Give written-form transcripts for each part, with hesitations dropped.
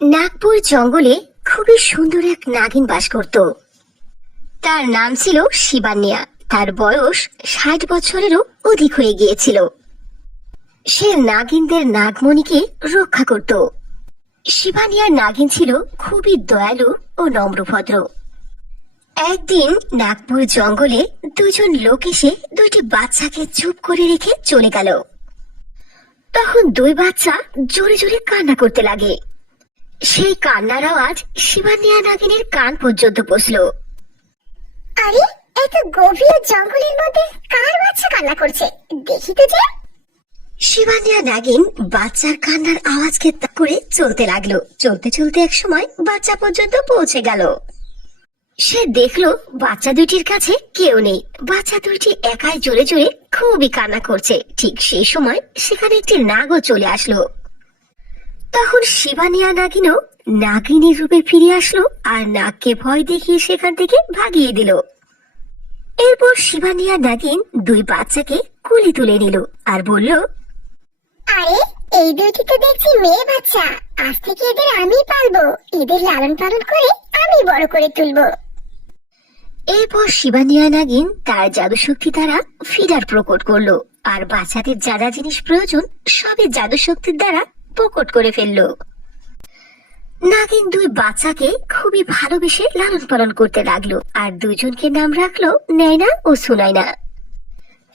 নাগপুর জঙ্গলে খুবই সুন্দর এক নাগিন বাস করত। তার নাম ছিল শিবান্যা। তার বয়স ৬০ বছরেরও অধিক হয়ে গিয়েছিল। সে নাগিনদের নাগমণিকে রক্ষা করত। শিবান্যার নাগিন ছিল খুবই দয়ালু ও নম্রভদ্র। একদিন নাগপুর জঙ্গলে দুজন লোক এসে দুইটি বাচ্চাকে চুপ করে রেখে চলে গেল। তখন দুই বাচ্চা জোরে জোরে কান্না করতে লাগে। সেই কান্নার আওয়াজ শিবান্যা নাগিনের কান পর্যন্ত পৌঁছল। আরে, এত গভীর জঙ্গলের মধ্যে কার বাচ্চা কান্না করছে? দেখি তো যে। শিবান্যা নাগিন বাচ্চার কান্নার আওয়াজকে তাক করে চলতে লাগলো। চলতে চলতে এক সময় বাচ্চা পর্যন্ত পৌঁছে গেল। সে দেখলো বাচ্চা দুইটির কাছে কেউ নেই। বাচ্চা দুইটি একাই জোরে জোরে খুবই কান্না করছে। ঠিক সেই সময় সেখানে একটি নাগও চলে আসলো। তখন শিবান্যা নাগিনও নাগিনীর রূপে ফিরে আসলো আর নাগকে ভয় দেখিয়ে সেখান থেকে ভাগিয়ে দিল। এরপর শিবান্যা নাগিন দুই বাচ্চাকে কোলে তুলে নিল আর বলল, আরে, এই দুইটি তো দেখছি মেয়ে বাচ্চা। আজ থেকে এদের আমি পালবো। এদের লালন পালন করে আমি বড় করে তুলবো। এরপর শিবান্যা নাগিন তার জাদুশক্তি দ্বারা ফিডার প্রকট করলো আর বাচ্চাদের যা যা জিনিস প্রয়োজন সবই জাদুশক্তির দ্বারা প্রকট করে ফেললো। নাগিন দুই বাচ্চাকে খুবই ভালোবেসে লালন পালন করতে লাগলো আর দুইজনকে নাম রাখলো নয়না ও সুনাইনা।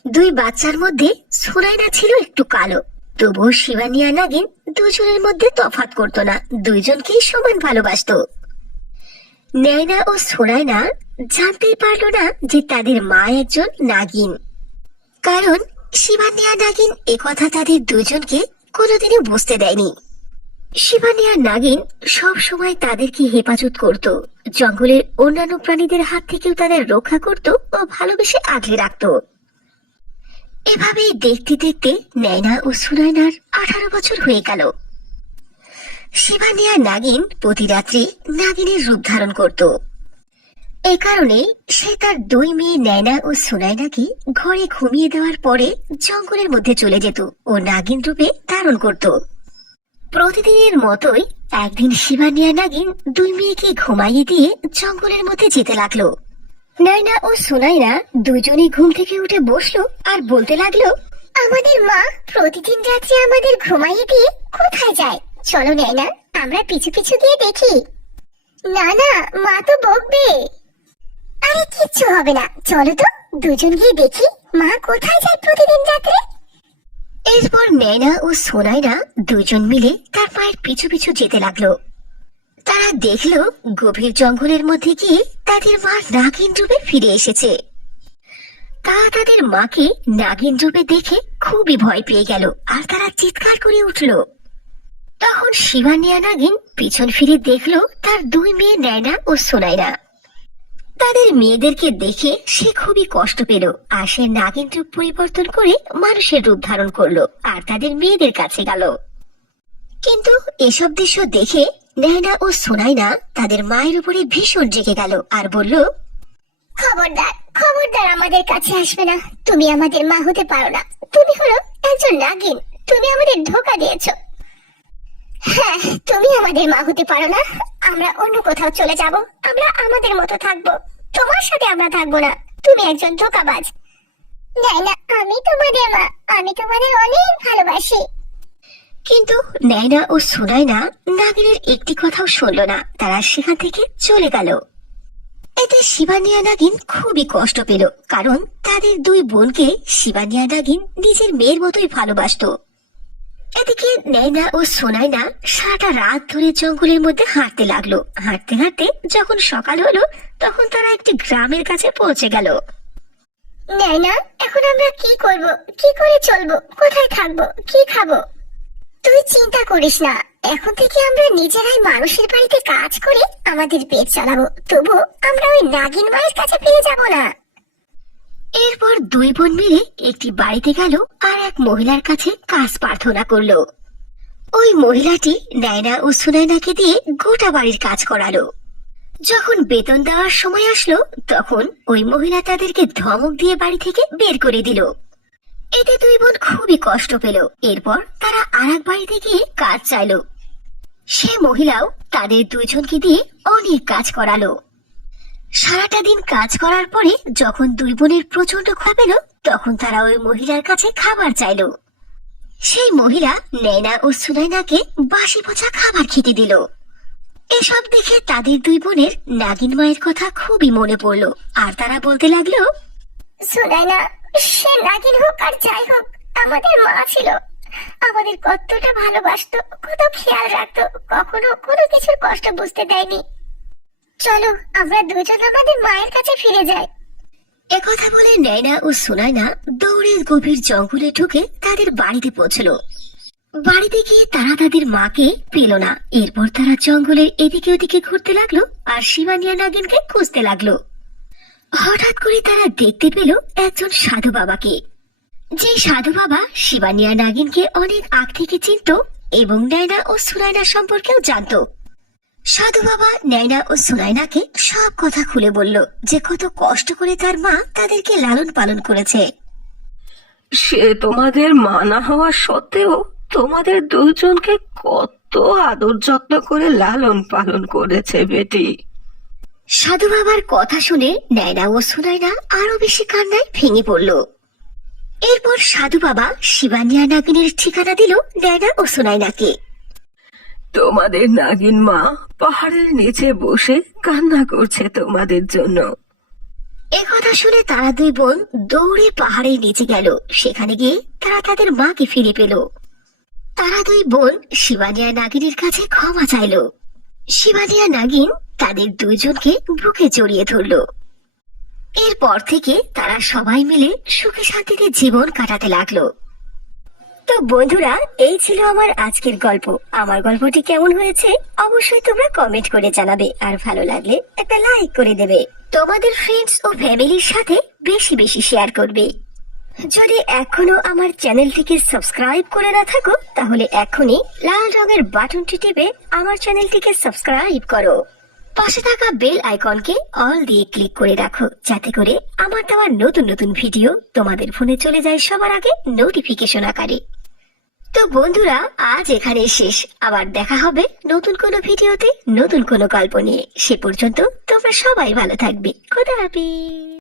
দুই বাচ্চার মধ্যে সুনাইনা ছিল একটু কালো, তবুও শিবান্যা নাগিন দুজনের মধ্যে তফাৎ করতো না, দুইজনকেই সমান ভালোবাসতো। নয়না ও সুনাইনা জানতেই পারলো না যে তাদের মা একজন নাগিন, কারণ শিবান্যা নাগিন একথা তাদের দুজনকে কোনোদিনও বুঝতে দেয়নি। শিবান্যা নাগিন সব সময় তাদেরকে হেফাজত করত, জঙ্গলের অন্যান্য প্রাণীদের হাত থেকেও তাদের রক্ষা করত ও ভালোবেসে আগলে রাখত। এভাবেই দেখতে দেখতে নয়না ও সুনাইনার 18 বছর হয়ে গেল। শিবান্যা নাগিন প্রতি রাত্রে নাগিনের রূপ ধারণ করত। এই কারণে সে তার দুই মেয়ে নয়না ও সুনাইনাকে ঘরে ঘুমিয়ে দেওয়ার পরে জঙ্গলের মধ্যে চলে যেত ও নাগিন রূপে ধারণ করত। প্রতিদিনের মতোই একদিন শিবান্যা নাগিন দুই মেয়েকে ঘুমাইয়ে দিয়ে জঙ্গলের মধ্যে যেতে লাগলো। নয়না ও সুনাইনা দুজনেই ঘুম থেকে উঠে বসলো আর বলতে লাগলো, আমাদের মা প্রতিদিন রাত্রে আমাদের ঘুমাইয়ে দিয়ে কোথায় যায়? চলো নয়না, আমরা পিছু পিছু গিয়ে দেখি। না না, মা তো বকবে। আরে কিচ্ছু হবে না, চলো তো দুজন গিয়ে দেখি মা কোথায় যায় প্রতিদিন রাত্রে। এরপর নয়না ও সুনাইনা দুজন মিলে তার মায়ের পিছু পিছু যেতে লাগলো। তারা দেখলো গভীর জঙ্গলের মধ্যে গিয়ে তাদের মা নাগিন রূপে ফিরে এসেছে। তারা তাদের মাকে নাগিন রূপে দেখে খুবই ভয় পেয়ে গেল আর তারা চিৎকার করে উঠলো। তখন শিবান্যা নাগিন পিছন ফিরে দেখলো তার দুই মেয়ে নয়না ও সুনাইনা। তাদের মেয়েদেরকে দেখে সে খুবই কষ্ট পেল আর সে নাগিন রূপ পরিবর্তন করে মানুষের রূপ ধারণ করলো আর তাদের মেয়েদের কাছে গেল। কিন্তু এসব দৃশ্য দেখে নয়না ও সুনাইনা তাদের মায়ের উপরে ভীষণ রেগে গেল আর বলল, খবরদার খবরদার আমাদের কাছে আসবে না। তুমি আমাদের মা হতে পারো না। তুমি হলো একজন নাগিন। তুমি আমাদের ধোঁকা দিয়েছো। হ্যাঁ, তুমি আমাদের মা হতে পারো না। আমরা অন্য কোথাও চলে যাব। আমরা আমাদের মতো থাকবো। তোমার সাথে আমরা থাকবো না। তুমি একজন ধোঁকাবাজ। নয়না, আমি তোমাদের মা। আমি তোমাদের অনেক ভালোবাসি। কিন্তু নয়না ও সুনাইনা নাগিনের একটি কথাও শুনলো না। তারা সেখান থেকে চলে গেল। এতে শিবান্যা নাগিন খুবই কষ্ট পেল, কারণ তাদের দুই বোনকে শিবান্যা নাগিন নিজের মেয়ের মতোই ভালোবাসতো। এদিকে নয়না ও সুনাইনা সারাটা রাত ধরে জঙ্গলের মধ্যে হাঁটতে লাগলো। হাঁটতে হাঁটতে যখন সকাল হলো তখন তারা একটি গ্রামের কাছে পৌঁছে গেল। নয়না, এখন আমরা কি করব? কি করে চলবো? কোথায় থাকবো? কি খাবো? তুই চিন্তা করিস না। এখন থেকে আমরা নিজেরাই মানুষের বাড়িতে কাজ করে আমাদের পেট চালাবো। তবু আমরা ওই নাগিন মায়ের কাছে ফিরে যাব না। এরপর দুই বোন মিলে একটি বাড়িতে গেল আর এক মহিলার কাছে কাজ প্রার্থনা করলো। ওই মহিলাটি নয়না ও সুনাইনাকে দিয়ে গোটা বাড়ির কাজ করালো। যখন বেতন দেওয়ার সময় আসলো তখন ওই মহিলা তাদেরকে ধমক দিয়ে বাড়ি থেকে বের করে দিল। এতে দুই বোন খুবই কষ্ট পেল। এরপর তারা আরেক বাড়িতে গিয়ে কাজ চাইলো। সে মহিলাও তাদের দুইজনকে দিয়ে অনেক কাজ করালো। সারাটা দিন কাজ করার পরে যখন দুই বোনের প্রচন্ড ক্ষুধা পেল, তখন তারা ওই মহিলার কাছে খাবার চাইলো। সেই মহিলা নয়না ও সুনাইনাকে বাসি পচা খাবার খেতে দিল। এসব দেখে তাদের দুই বোনের নাগিন মায়ের কথা খুবই মনে পড়লো, আর তারা বলতে লাগলো, সুনাইনা, সে নাগিন হোক আর যাই হোক, আমাদের মা ছিল। আমাদের কতটা ভালোবাসতো, কত খেয়াল রাখতো, কখনো কোনো কিছুর কষ্ট বুঝতে দেয়নি। চলো আমরা দুজন আমাদের মায়ের কাছে ফিরে যাই। একথা বলে নয়না ও সুনাইনা দৌড়ে গভীর জঙ্গলে ঢুকে তাদের বাড়িতে পৌঁছলো। বাড়িতে গিয়ে তারা তাদের মাকে পেল না। এরপর তারা জঙ্গলের এদিকে ওদিকে ঘুরতে লাগলো আর শিবানিয়া নাগিনকে খুঁজতে লাগলো। হঠাৎ করে তারা দেখতে পেল একজন সাধু বাবাকে। যে সাধু বাবা শিবানিয়া নাগিনকে অনেক আগ থেকে চিনত এবং নয়না ও সুনাইনা সম্পর্কেও জানতো। সাধু বাবা নয়না ও সুনাইনাকে সব কথা খুলে বলল যে কত কষ্ট করে তার মা তাদেরকে লালন পালন করেছে। সে তোমাদের মা না হওয়া সত্ত্বেও তোমাদের দুজনকে কত আদর যত্ন করে লালন পালন করেছে বেটি। সাধু বাবার কথা শুনে নয়না ও সুনাইনা আরো বেশি কান্নায় ভেঙে পড়ল। এরপর সাধু বাবা শিবানিয়া নাগিনের ঠিকানা দিল নয়না ও সুনাইনাকে। তোমাদের নাগিন মা পাহাড়ের নিচে বসে কান্না করছে তোমাদের জন্য। একথা শুনে তারা দুই বোন দৌড়ে পাহাড়ের নিচে গেল। সেখানে গিয়ে তারা তাদের মাকে ফিরে পেল। তারা দুই বোন শিবানিয়া নাগিনের কাছে ক্ষমা চাইল। শিবানিয়া নাগিন তাদের দুইজনকে বুকে জড়িয়ে ধরল। এরপর থেকে তারা সবাই মিলে সুখে শান্তিতে জীবন কাটাতে লাগলো। তো বন্ধুরা, এই ছিল আমার আজকের গল্প। আমার গল্পটি কেমন হয়েছে অবশ্যই তোমরা কমেন্ট করে জানাবে, আর ভালো লাগলে একটা লাইক করে দেবে। তোমাদের ফ্রেন্ডস ও ফ্যামিলির সাথে বেশি বেশি শেয়ার করবে। যদি এখনো আমার চ্যানেলটিকে সাবস্ক্রাইব করে না থাকো, তাহলে এখনই লাল রঙের বাটনটি টিপে আমার চ্যানেলটিকে সাবস্ক্রাইব করো। পাশে থাকা বেল আইকনকে অল দিয়ে ক্লিক করে রাখো, যাতে করে আমার দেওয়া নতুন নতুন ভিডিও তোমাদের ফোনে চলে যায় সবার আগে নোটিফিকেশন আকারে। তো বন্ধুরা, আজ এখানে শেষ। আবার দেখা হবে নতুন কোনো ভিডিওতে নতুন কোনো গল্প নিয়ে। সে পর্যন্ত তোমরা সবাই ভালো থাকবে। খোদা হাফেজ।